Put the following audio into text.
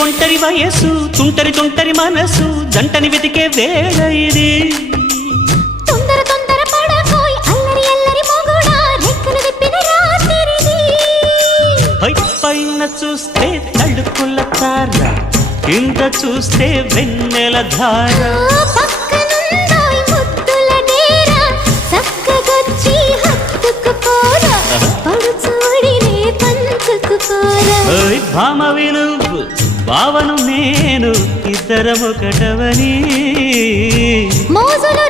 ఒంటరి వయస్సు తుంటరి తుంటరి మనసు జంటని వెతికే వేళ ఇది తొందర తొందర పడకోయ్ అల్లరి అల్లరి మొగుడా రెక్కలు విప్పిన రాత్రిది పైన చూస్తే తడుకుల తార కింద చూస్తే వెన్నెల ధార పక్కనుందోయ్ ముద్దుల డేరా చక్కగొచ్చి హత్తుకుపోరా పడుచూడినే పంచుకుపోరా భామ విలువు భావను నేను ఇద్దరమొకటవని మోజులు